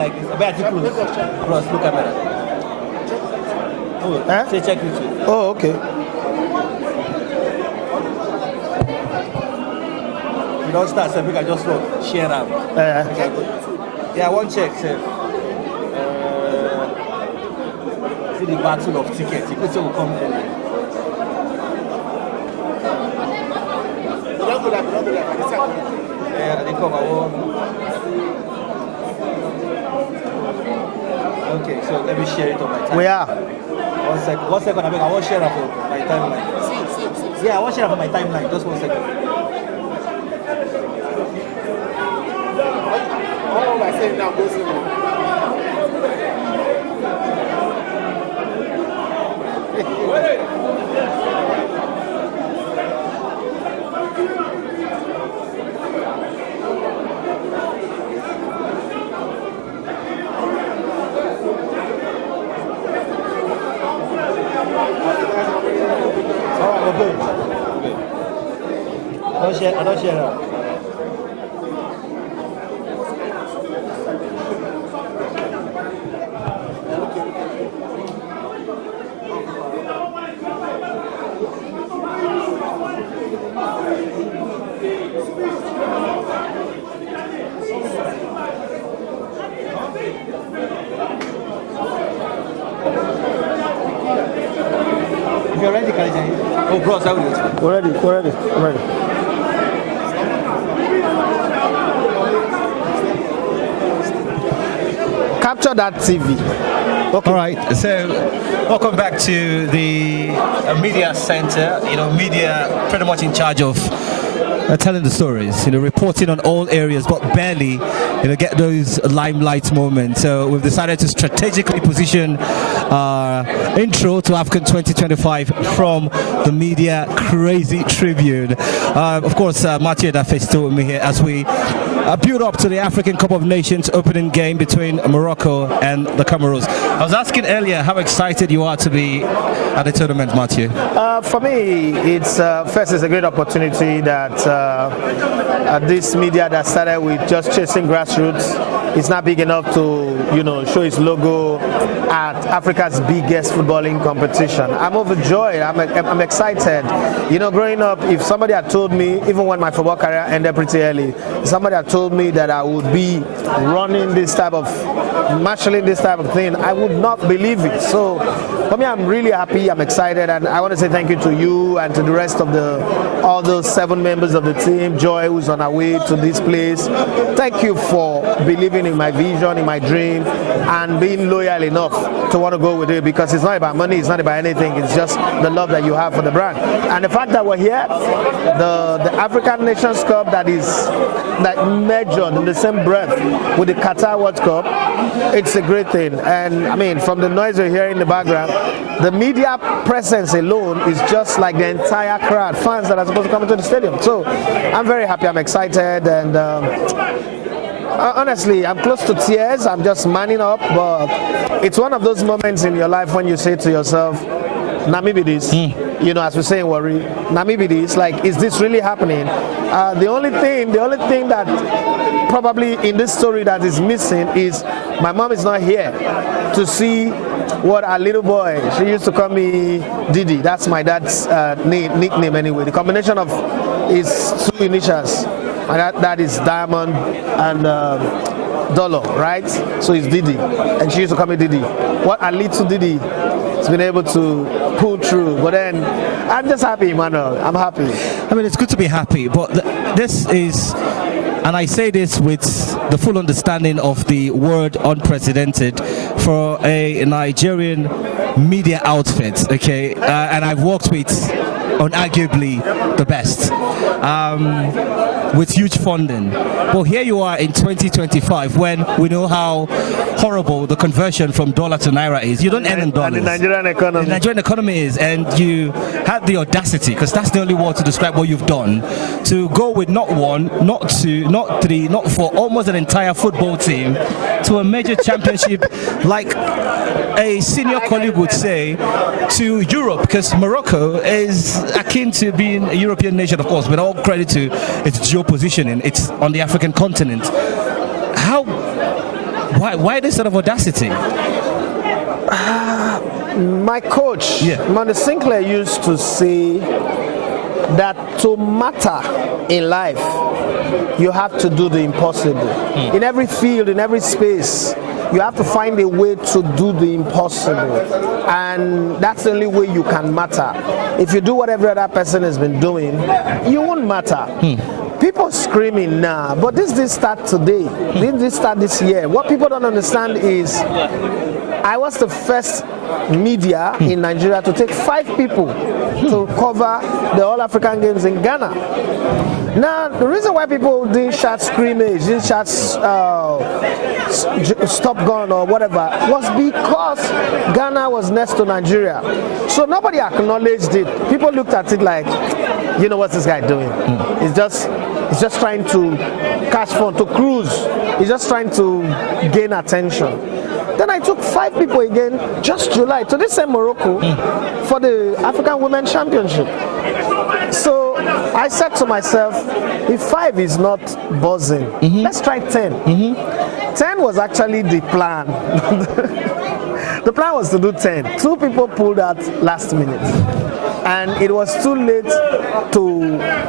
Like this. I bet you cross, look at that. Oh, say check it too. Oh, okay. You don't start, so we can just share them. Yeah, one check, sir. See the battle of tickets. You could say will come early. Yeah, they come. Okay, so let me share it on my timeline. We are. 1 second. 1 second, I won't share it for my timeline. Yeah, I won't share it for my timeline. Just 1 second. All I say now goes in. I don't share that. If you're ready, can oh, bros, how are you? We're ready. Capture that TV. Okay. All right, so welcome back to the media center. You know, media pretty much in charge of telling the stories, you know, reporting on all areas, but barely, you know, get those limelight moments. So we've decided to strategically position our intro to Afcon 2025 from the Media Crazy Tribune. Of course, Mathieu Dafesto with me here as we build up to the African Cup of Nations opening game between Morocco and the Comoros. I was asking earlier how excited you are to be at the tournament, Mathieu. For me, it's first, it's a great opportunity that this media that started with just chasing grassroots is not big enough to, you know, show its logo at Africa's biggest footballing competition. I'm overjoyed. I'm excited. You know, growing up, if somebody had told me, even when my football career ended pretty early, somebody had told me that I would be running this type of, marshalling this type of thing, I would not believe it. So for me, I'm really happy. I'm excited, and I want to say thank you to you and to the rest of all those 7 members of the team. Joy, who's on her way to this place. Thank you for believing in my vision, in my dream, and being loyal enough to want to go with it, because it's not about money, it's not about anything, it's just the love that you have for the brand. And the fact that we're here, the African Nations Cup that measured in the same breath with the Qatar World Cup, it's a great thing. And I mean, from the noise you hear in the background, the media presence alone is just like the entire crowd, fans that are supposed to come into the stadium. So I'm very happy, I'm excited, and honestly, I'm close to tears. I'm just manning up, but it's one of those moments in your life when you say to yourself, Namibia this, you know, as we say in Warri, Namibia this, like, is this really happening? The only thing that probably in this story that is missing is my mom is not here to see what our little boy, she used to call me Didi, that's my dad's nickname anyway. The combination of his 2 initials, and that is Diamond and Dollar, right? So it's Didi, and she used to call me Didi. What a little Didi has been able to pull through. But then I'm just happy, Emmanuel. I'm happy. I mean, it's good to be happy, but this is, and I say this with the full understanding of the word unprecedented for a Nigerian media outfit, okay? And I've worked with unarguably the best, with huge funding. Well, here you are in 2025 when we know how horrible the conversion from dollar to naira is. You don't earn in dollars. And the Nigerian economy. The Nigerian economy is, and you had the audacity, because that's the only word to describe what you've done, to go with not 1, not 2, not 3, not 4, almost an entire football team to a major championship, like a senior colleague would say, to Europe, because Morocco is akin to being a European nation, of course, with all credit to its geopositioning. It's on the African continent. How Why this sort of audacity? My coach, Monty Sinclair, used to say that to matter in life, you have to do the impossible. In every field, in every space, you have to find a way to do the impossible. And that's the only way you can matter. If you do what every other person has been doing, you won't matter. People screaming now, but this didn't start today. This didn't start this year. What people don't understand is I was the first media in Nigeria to take 5 people to cover the All African Games in Ghana. Now, the reason why people didn't shout scrimmage, didn't shout stop gun or whatever, was because Ghana was next to Nigeria. So nobody acknowledged it. People looked at it like, you know, what's this guy doing? He's just trying to catch fun, to cruise. He's just trying to gain attention. Then I took 5 people again, just July, to this same Morocco for the African Women's Championship. So I said to myself, if 5 is not buzzing, let's try 10. 10 was actually the plan. The plan was to do 10. 2 people pulled out last minute. And it was too late to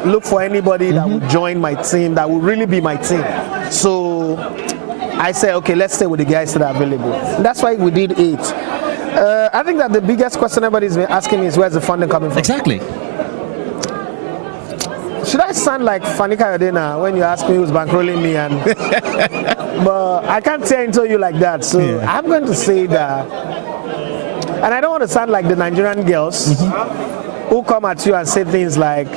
look for anybody that would join my team, that would really be my team. So I said, okay, let's stay with the guys that are available. And that's why we did 8. I think that the biggest question everybody's been asking me is, where's the funding coming from? Exactly. Should I sound like Fani Kayode when you ask me who's bankrolling me? But I can't say into you like that. So I'm going to say that, and I don't want to sound like the Nigerian girls who come at you and say things like,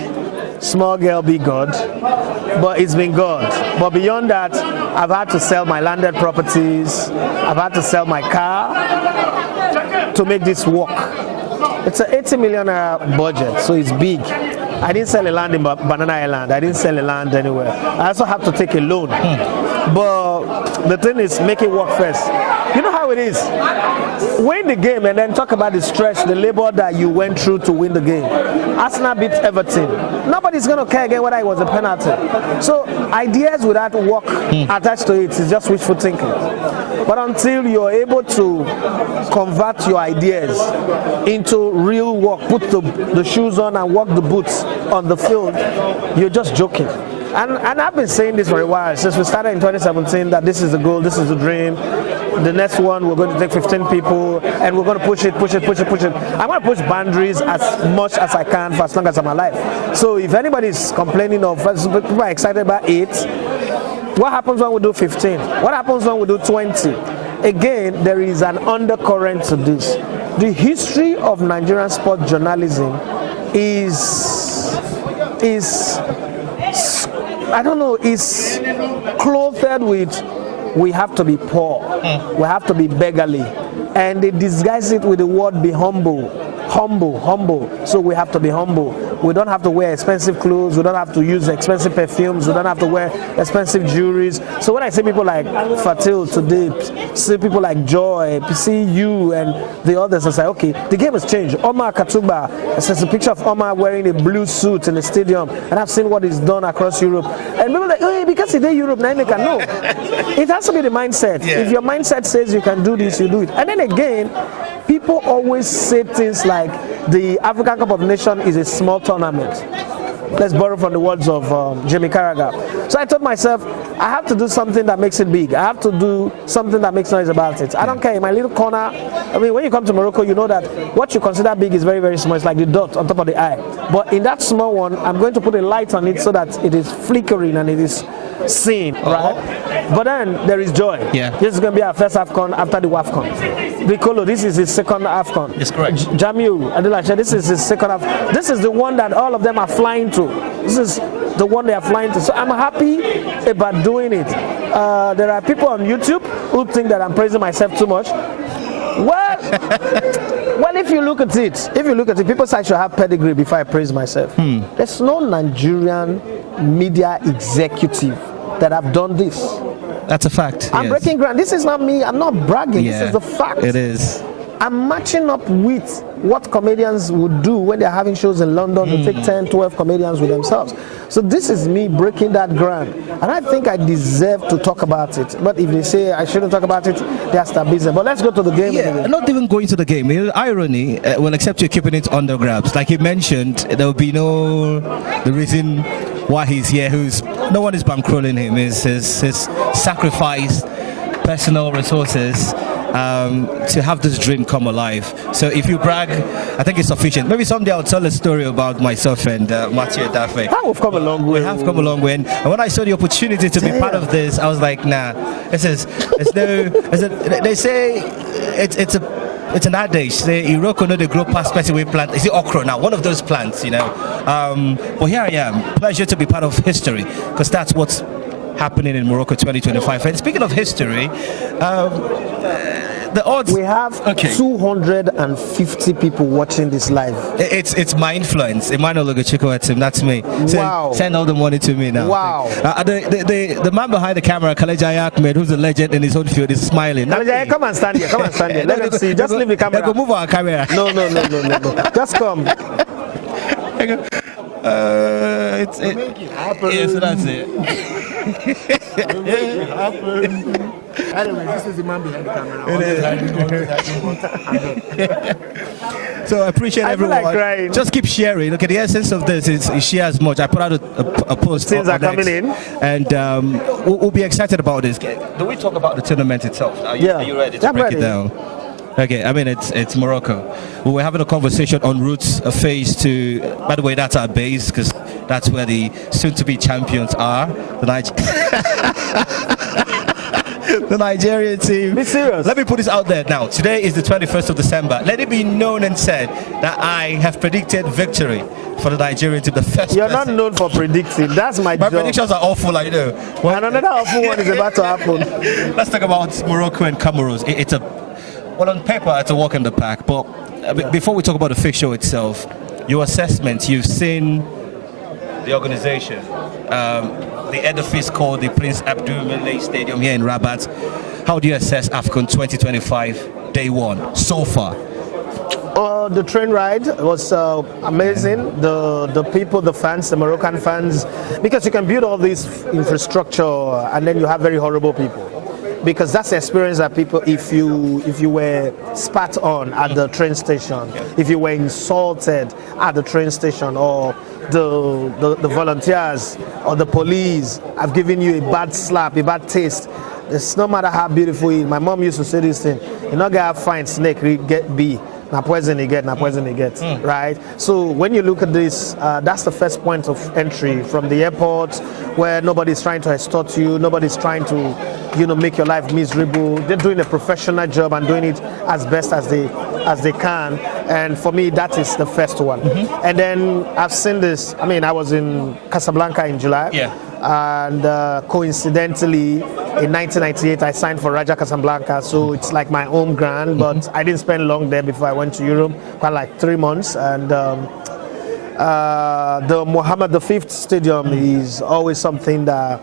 small girl, big God. But it's been God. But beyond that, I've had to sell my landed properties. I've had to sell my car to make this work. It's an 80 million budget, so it's big. I didn't sell a land in Banana Island. I didn't sell a land anywhere. I also have to take a loan. But the thing is, make it work first. You know how it is. Win the game and then talk about the stress, the labor that you went through to win the game. Arsenal beat Everton. Nobody's going to care again whether it was a penalty. So ideas without work attached to it is just wishful thinking. But until you're able to convert your ideas into real work, put the shoes on and walk the boots on the field, you're just joking. And I've been saying this for a while, since we started in 2017, that this is the goal, this is the dream. The next one, we're going to take 15 people, and we're going to push it. I'm going to push boundaries as much as I can for as long as I'm alive. So if anybody's complaining of, people are excited about 8, what happens when we do 15? What happens when we do 20? Again, there is an undercurrent to this. The history of Nigerian sport journalism is I don't know, is clothed with, we have to be poor, we have to be beggarly, and they disguise it with the word be humble. So we have to be humble. We don't have to wear expensive clothes, we don't have to use expensive perfumes, we don't have to wear expensive jewelries. So when I see people like Fatil today, see people like Joy, see you and the others, I say, okay, the game has changed. Omar Katuba, there's a picture of Omar wearing a blue suit in the stadium, and I've seen what he's done across Europe. And people are like, oh, because he's in Europe, now they can know. It has to be the mindset. If your mindset says you can do this, you do it. And then again, people always say things like the African Cup of Nations is a small tournament. Let's borrow from the words of Jimmy Carragher. So I told myself, I have to do something that makes it big. I have to do something that makes noise about it. I don't care, in my little corner. I mean, when you come to Morocco, you know that what you consider big is very, very small. It's like the dot on top of the eye. But in that small one, I'm going to put a light on it so that it is flickering and it is seen, right? But then there is joy. This is going to be our first Afcon after the Afcon. Bikolo, this is his second Afcon. That's correct. Jamiu Adelache, this is his second Afcon. This is the one that all of them are flying to. This is the one they are flying to. So I'm happy about doing it. There are people on YouTube who think that I'm praising myself too much. Well, if you look at it, people say I should have pedigree before I praise myself. There's no Nigerian media executive that have done this. That's a fact. I'm breaking ground. This is not me. I'm not bragging. This is the fact. It is. I'm matching up with what comedians would do when they're having shows in London to take 10, 12 comedians with themselves. So this is me breaking that ground. And I think I deserve to talk about it. But if they say I shouldn't talk about it, they're still busy. But let's go to the game. Yeah, not even going to the game. Irony, well, except you're keeping it under grabs. Like you mentioned, there will be the reason why he's here. No one is bankrolling him. His sacrifice, personal resources, to have this dream come alive. So if you brag, I think it's sufficient. Maybe someday I'll tell a story about myself and Mathieu Dafe. We've come a long way. We have come a long way. And when I saw the opportunity to be part of this, I was like, nah, they say it's an adage. Say Iroko no they grow past specific plant. Is it okra now? One of those plants, you know. But here I am. Pleasure to be part of history, because that's what's happening in Morocco 2025. And speaking of history, the odds. We have 250 people watching this live. It's my influence. Emmanuel Ogachiko team. That's me. Wow. Send all the money to me now. Wow. The man behind the camera, Kaleja Ahmed, who's a legend in his own field, is smiling. Kaleja, come and stand here. Come and stand here. Let them see. Just leave the camera. Go move our camera. No. Just come. Make it happen. Yes, that's it. Make it happen. Anyway, this is the man behind the camera. So I appreciate everyone. Like crying. Just keep sharing. Look, at the essence of this is share as much. I put out a post. Things are coming in, and we'll be excited about this. Do we talk about the tournament itself? Are you ready to break it down? Okay, I mean, it's Morocco. We're having a conversation on routes phase to, by the way, that's our base, because that's where the soon-to-be champions are. The Nigerian team. Be serious. Let me put this out there now. Today is the 21st of December. Let it be known and said that I have predicted victory for the Nigerian team. The first You're not known for predicting. That's my job. My predictions are awful, I know. And another awful one is about to happen. Let's talk about Morocco and Comoros. Well, on paper, it's a walk in the park. But before we talk about the fixture itself, your assessment, you've seen the organization, the edifice called the Prince Abdul Malay Stadium here in Rabat. How do you assess Afcon 2025 day one so far? The train ride was amazing. The people, the fans, the Moroccan fans, because you can build all this infrastructure and then you have very horrible people. Because that's the experience that people, if you were spat on at the train station, if you were insulted at the train station, or the volunteers or the police have given you a bad slap, a bad taste, it's no matter how beautiful it is. My mom used to say this thing: you not gonna find snake, get bee. Now poison you get, right? So when you look at this, that's the first point of entry from the airport, where nobody's trying to extort you, nobody's trying to, make your life miserable. They're doing a professional job and doing it as best as they can. And for me, that is the first one. And then I've seen this. I mean, I was in Casablanca in July. Yeah. And coincidentally, in 1998, I signed for Raja Casablanca, so it's like my home ground. But I didn't spend long there before I went to Europe, quite like 3 months. And the Mohammed V Stadium is always something that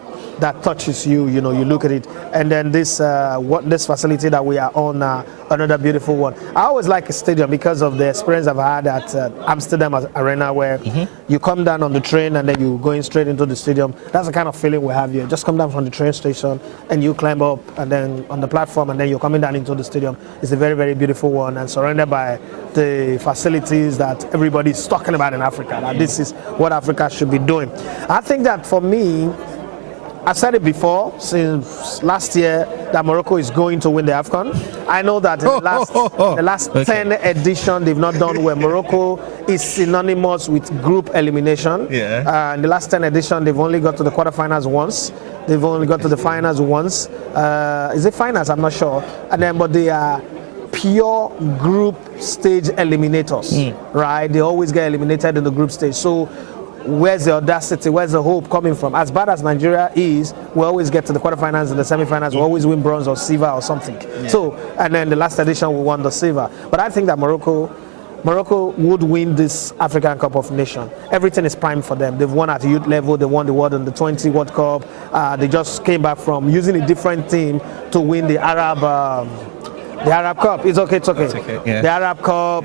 touches you. You look at it, and then this facility that we are on, another beautiful one. I always like a stadium because of the experience I've had at Amsterdam Arena, where you come down on the train and then you going straight into the stadium. That's the kind of feeling we have here. Just come down from the train station and you climb up and then on the platform and then you're coming down into the stadium. It's a very, very beautiful one and surrounded by the facilities that everybody's talking about in Africa. Now, this is what Africa should be doing. I think that for me, I've said it before, since last year, that Morocco is going to win the Afcon. I know that in the last 10 editions they've not done where Morocco is synonymous with group elimination. Yeah. In the last 10 editions, they've only got to the quarterfinals once. They've only got to the finals once. Is it finals? I'm not sure. But they are pure group stage eliminators, right? They always get eliminated in the group stage. So where's the audacity, where's the hope coming from? As bad as Nigeria is, we always get to the quarterfinals and the semifinals, we always win bronze or silver or something. Yeah. So, and then the last edition we won the silver. But I think that Morocco would win this African Cup of Nations. Everything is prime for them. They've won at youth level, they won the World in the 20 World Cup. They just came back from using a different team to win the Arab The Arab Cup. It's okay. It's okay. It's okay, yeah. The Arab Cup.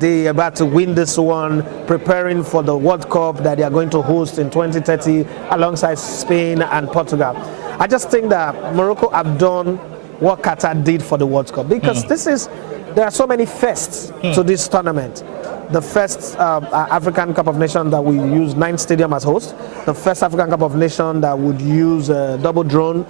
They about to win this one, preparing for the World Cup that they are going to host in 2030 alongside Spain and Portugal. I just think that Morocco have done what Qatar did for the World Cup, because there are so many firsts to this tournament. The first African Cup of Nations that we use 9 stadiums as host. The first African Cup of Nations that would use double drone,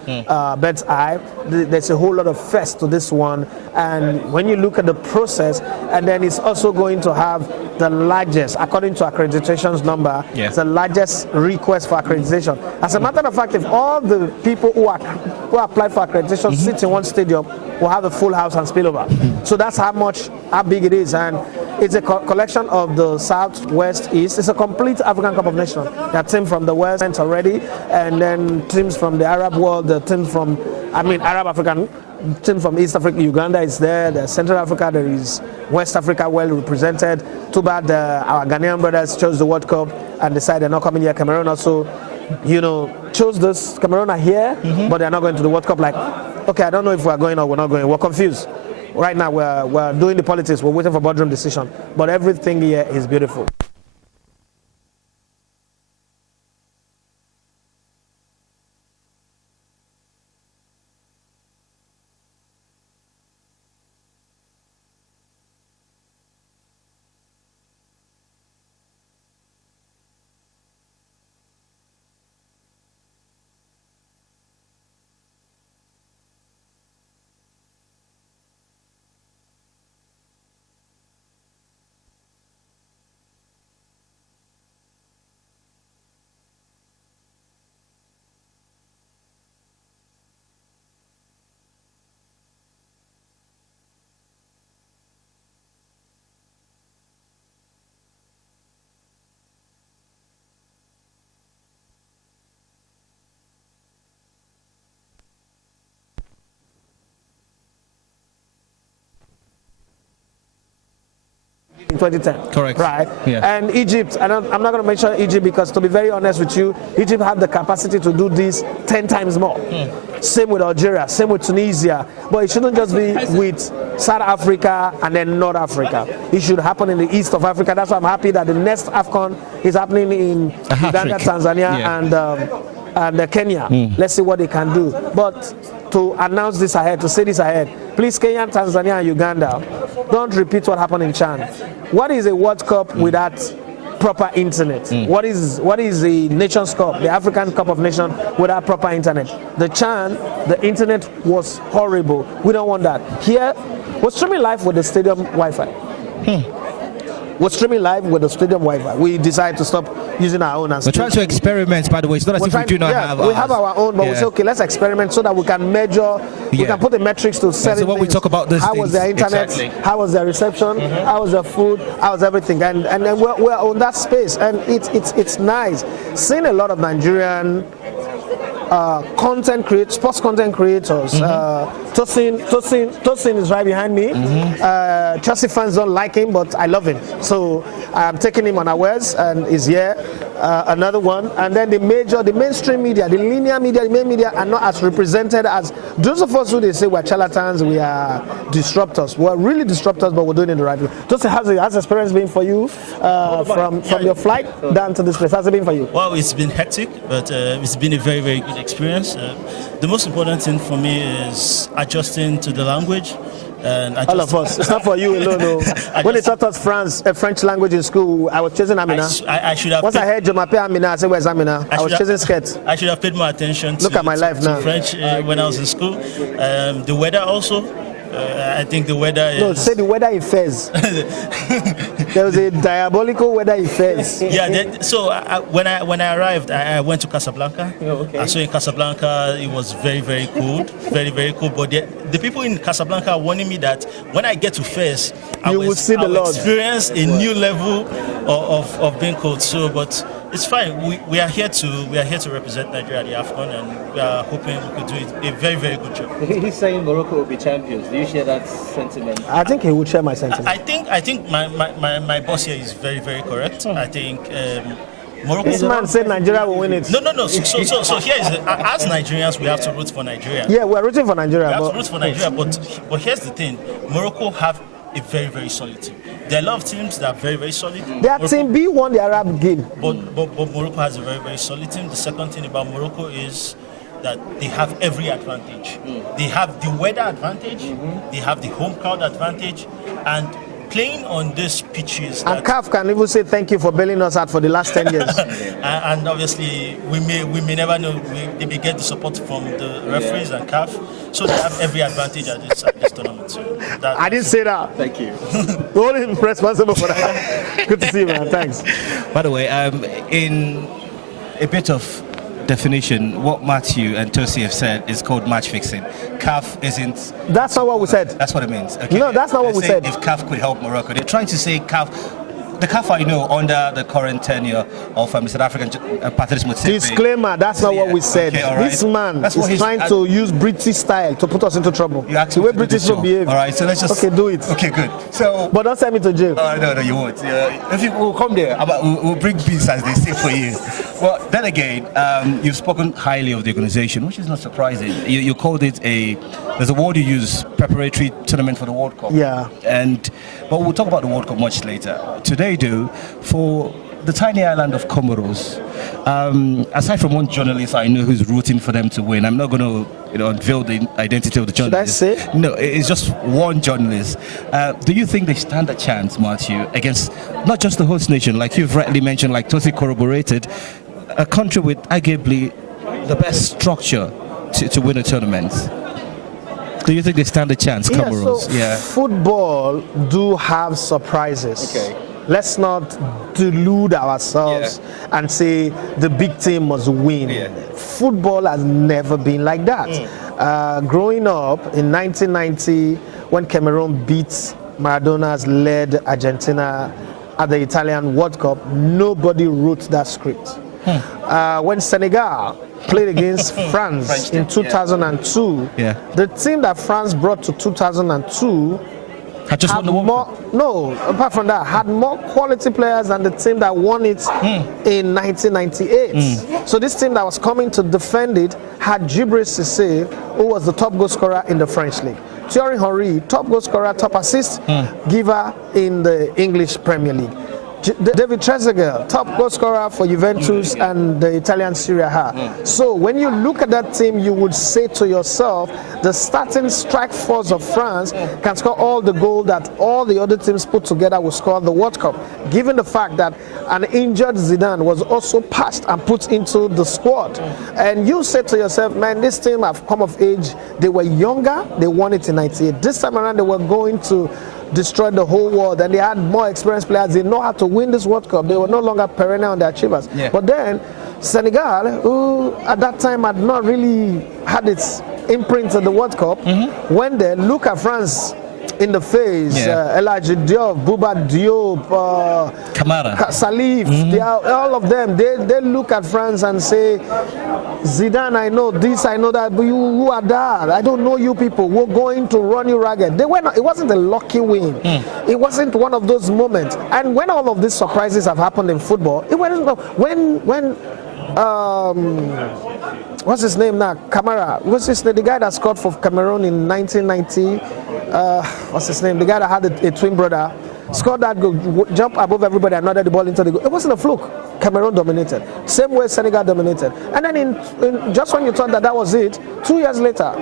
bird's eye. There's a whole lot of firsts to this one. And when you look at the process, and then it's also going to have the largest, according to accreditation's number, the largest request for accreditation. As a matter of fact, if all the people who apply for accreditation sit in one stadium, we'll have a full house and spillover. So that's how big it is. And it's a collection of the South, West, East. It's a complete African Cup of Nations. There are teams from the West already, and then teams from the Arab world, the teams from, Arab African, team from East Africa, Uganda is there, there's Central Africa, there is West Africa well represented. Too bad our Ghanaian brothers chose the World Cup and decided they're not coming here. Cameroon also, chose this. Cameroon are here, but they're not going to the World Cup. Like, okay, I don't know if we're going or we're not going. We're confused. Right now, we're doing the politics. We're waiting for boardroom decision. But everything here is beautiful. In 2010. Correct. Right. Yeah. And Egypt, I'm not going to mention Egypt because, to be very honest with you, Egypt had the capacity to do this 10 times more. Same with Algeria, same with Tunisia. But it shouldn't just be with South Africa and then North Africa. It should happen in the east of Africa. That's why I'm happy that the next Afcon is happening in Uganda, Tanzania, and Kenya. Let's see what they can do. But to announce this ahead, to say this ahead, please, Kenya, Tanzania, and Uganda, don't repeat what happened in Chan. What is a World Cup without proper internet? What is the Nations Cup, the African Cup of Nations, without proper internet? The Chan, the internet was horrible. We don't want that. Here, we're streaming live with the stadium Wi-Fi. We're streaming live with the stadium Wi-Fi. We decided to stop using our own. We're trying to experiment, by the way. It's not as if we do not have ours. We have our own, but we say, okay, let's experiment so that we can measure, we can put the metrics to certain so when we talk about this, how was their internet, how was their reception, how was their food, how was everything, and then we're on that space, and it's nice. Seeing a lot of Nigerian sports content creators. Tosin is right behind me. Chelsea fans don't like him, but I love him. So I'm taking him unawares, and he's here. Another one. And then the mainstream media, the linear media, the main media are not as represented as those of us who they say we're charlatans, we are disruptors. We're really disruptors, but we're doing it the right way. Tosin, how's the experience been for you from your flight down to this place? How's it been for you? Well, it's been hectic, but it's been a very, very good experience. The most important thing for me is adjusting to the language. And all of us. It's not for you alone. No. When they taught us French language in school, I was chasing Amina. I should have. Once I heard Jomape Amina, I said, "Where's Amina?" I was chasing skirts. I should have paid more attention. Look at my life now. French when I was in school. The weather also. I think the weather is... No, say the weather in Fez. There was a diabolical weather in Fez. Yeah, so when I arrived, I went to Casablanca. So in Casablanca, it was very, very cold. Very, very cold. But the people in Casablanca are warning me that when I get to Fez, I will experience a new level of being cold. So, but it's fine. We are here to represent Nigeria at the Afcon, and we are hoping we could do a very, very good job. He's saying Morocco will be champions. Do you share that sentiment? I think he would share my sentiment. I think my boss here is very, very correct. I think Morocco. This man said Nigeria will win it. No. So here is as Nigerians, we have to root for Nigeria. Yeah, we're rooting for Nigeria. We have to root for Nigeria, but here's the thing: Morocco have a very, very solid team. There are a lot of teams that are very, very solid. Their team B won the Arab game. But Morocco has a very, very solid team. The second thing about Morocco is that they have every advantage. They have the weather advantage, they have the home crowd advantage, and playing on these pitches. And CAF can even say thank you for bailing us out for the last 10 years. and obviously, we may never know. They may get the support from the referees and CAF, so they have every advantage at this tournament. So I didn't say that. Thank you. The only responsible for that. Good to see you, man. Thanks. By the way, in a bit of definition, what Matthew and Tosi have said is called match fixing. CAF isn't. That's not what we said. That's what it means. Okay? No, that's not what we said. If CAF could help Morocco, they're trying to say CAF. The CAF I know under the current tenure of South African Patrice Motsepe. Disclaimer, that's not what we said. Okay, right. This man That's is trying to use British style to put us into trouble. You asked the me way to do British this will show. behave. All right, so let's just. Okay, do it. Okay, good. So. But don't send me to jail. No, you won't. If you will come there, we'll bring peace, as they say, for you. Well, then again, you've spoken highly of the organization, which is not surprising. You called it there's a word you use, preparatory tournament for the World Cup. Yeah. But we'll talk about the World Cup much later. Today, though, for the tiny island of Comoros, aside from one journalist I know who's rooting for them to win, I'm not going to unveil the identity of the journalist. Should I say? No, it's just one journalist. Do you think they stand a chance, Matthew, against not just the host nation, like you've rightly mentioned, like Tosi corroborated, a country with arguably the best structure to win a tournament? Do you think they stand a chance, Comoros? So football do have surprises. Okay. Let's not delude ourselves and say the big team must win. Yeah. Football has never been like that. Growing up in 1990, when Cameroon beat Maradona's led Argentina at the Italian World Cup, nobody wrote that script. When Senegal played against France in 2002, the team that France brought to 2002 had just won the World Cup. No, apart from that, had more quality players than the team that won it in 1998. So this team that was coming to defend it had Djibril Cissé, who was the top goal scorer in the French league. Thierry Henry, top goal scorer, top assist giver in the English Premier League. David Trezeguet, top goal scorer for Juventus and the Italian Serie A. So when you look at that team, you would say to yourself, the starting strike force of France can score all the goals that all the other teams put together will score the World Cup, given the fact that an injured Zidane was also passed and put into the squad. And you say to yourself, man, this team have come of age. They were younger, they won it in 98. This time around, they were going to destroyed the whole world, and they had more experienced players. They know how to win this World Cup. They were no longer perennial on their achievers. But then Senegal, who at that time had not really had its imprint on the World Cup, when they look at France in the face, El Hadji Diop, Bouba Diop, Kamara, Salif, they are, all of them, they look at France and say, Zidane, I know this, I know that, but you who are that? I don't know you people. We're going to run you ragged. They were not, it wasn't a lucky win. It wasn't one of those moments. And when all of these surprises have happened in football, it wasn't when what's his name now? Kamara. What's his name? The guy that scored for Cameroon in 1990. What's his name? The guy that had a twin brother. Scored that goal, jump above everybody and nodded the ball into the goal. It wasn't a fluke. Cameroon dominated. Same way Senegal dominated. And then in just when you thought that was it, 2 years later,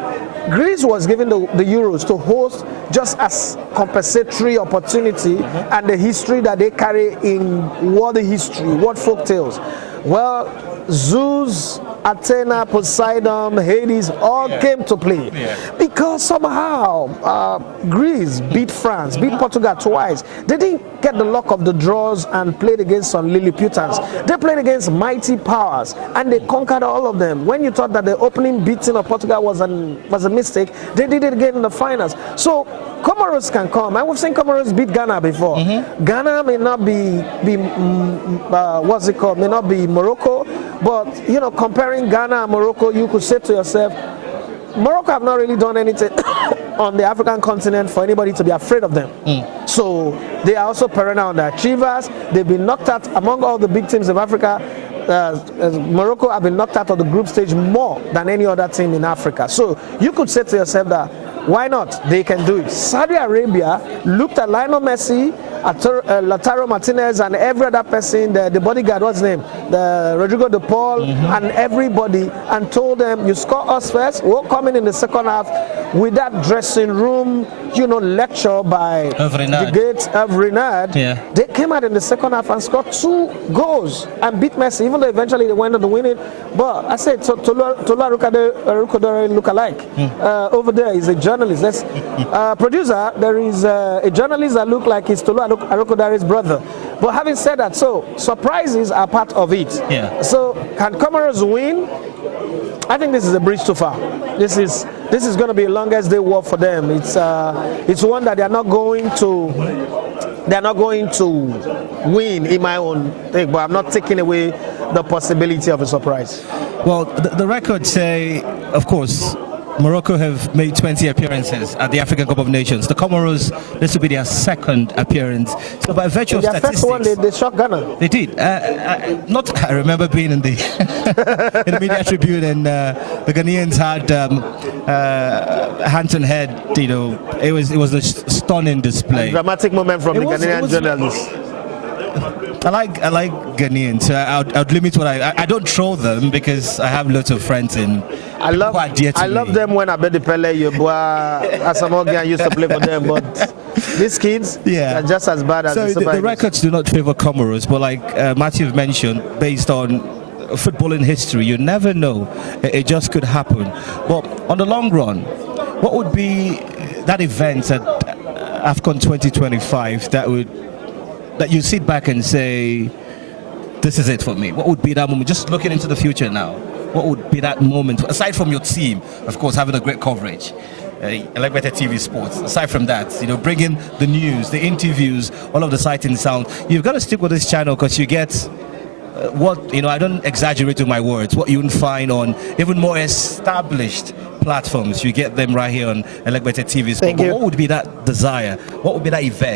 Greece was given the Euros to host just as compensatory opportunity and the history that they carry in world history, world folk tales. Well, Zeus, Athena, Poseidon, Hades all came to play because somehow Greece beat France, beat Portugal twice. They didn't get the luck of the draws and played against some Lilliputans. They played against mighty powers and they conquered all of them. When you thought that the opening beating of Portugal was a mistake, they did it again in the finals. So Comoros can come, and we've seen Comoros beat Ghana before. Ghana may not be what's it called? May not be Morocco, but you know, comparing Ghana and Morocco, you could say to yourself, Morocco have not really done anything on the African continent for anybody to be afraid of them. So they are also perennial underachievers. They've been knocked out among all the big teams of Africa. Morocco have been knocked out of the group stage more than any other team in Africa. So you could say to yourself that why not? They can do it. Saudi Arabia looked at Lionel Messi, at Lautaro Martinez, and every other person, the bodyguard, what's his name? The Rodrigo de Paul, and everybody, and told them, you score us first, we'll come in the second half with that dressing room, lecture by the great Renard. Yeah. They came out in the second half and scored 2 goals and beat Messi, even though eventually they went on to win it. But I said, Tola Arukodare look-alike. Over there is a journalist. Producer, there is a journalist that look like he's Tola Arukodare's brother. But having said that, so surprises are part of it. Yeah. So can Comoros win? I think this is a bridge too far. This is going to be the longest day walk for them. It's one that they're not going to win in my own thing. But I'm not taking away the possibility of a surprise. Well, the records say, of course, Morocco have made 20 appearances at the African Cup of Nations. The Comoros, this will be their second appearance. So by virtue of statistics, first one, they shocked Ghana. They did. I remember being in the in the media tribune, and the Ghanaians had Hanson head. It was a stunning display. A dramatic moment from the Ghanaian journalists. I like Ghanaians. So I'd limit what I don't troll them because I have lots of friends in. I love them when I bet the Pele Asamoah used to play for them, but these kids are just as bad as the records do not favor Comoros, but like Matthew mentioned, based on footballing history, you never know. It just could happen. But on the long run, what would be that event at Afcon 2025 that you sit back and say, this is it for me? What would be that moment? Just looking into the future now, what would be that moment, aside from your team, of course, having a great coverage, like better TV Sports, aside from that, bringing the news, the interviews, all of the sight and sound, you've got to stick with this channel because you get I don't exaggerate with my words, what you would find on even more established platforms. You get them right here on Better TV Sports. What would be that desire? What would be that event?